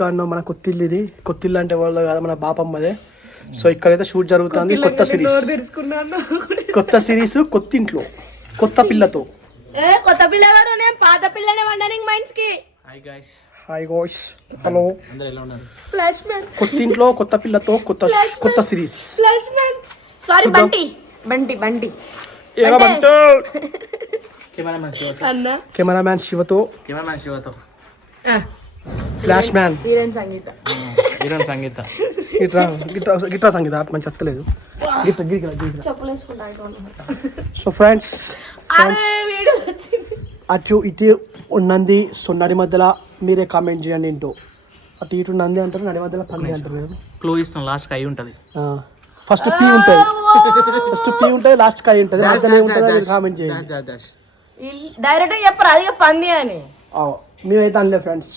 కారణం మన కొత్తిల్లు, ఇది కొత్తిల్లు అంటే వాళ్ళు కాదు మన బాపమ్మదే. సో ఇక్కడైతే షూట్ జరుగుతుంది కొత్త సిరీస్ కొత్తింట్లో కొత్త పిల్లతో. కొత్త పిల్ల ఎవరు? నేను పాత పిల్లనే వండరింగ్ మైండ్స్ కి. Hi guys, hello. అందరూ ఎలా ఉన్నారు? ఫ్లాష్ మ్యాన్ కొత్తింట్లో కొత్త పిల్లతో కొత్త series. Flash man sorry Bunty cameraman శివతో ఫ్లాష్ మ్యాన్ హీరోయిన్ సంగీత గిట్రా సంగీత మంచి చెత్తలేదు. సో ఫ్రెండ్స్ అటు ఇటు ఉన్నది. సో నడి మధ్యలో మీరే కామెంట్ చేయండి. ఏంటో అటు ఇటు నంది అంటారు, నడి మధ్యలో పంది అంటారు కదా. క్లూ ఇస్తాం, లాస్ట్ కై ఉంటుంది. ఫస్ట్ పీ ఉంటుంది లాస్ట్ కై ఉంటుంది, మధ్యలో ఉంటుంది. కామెంట్ చేయండి. డైరెక్ట్ చెప్పరు అది పంది అని. మేమైతే అనలే ఫ్రెండ్స్.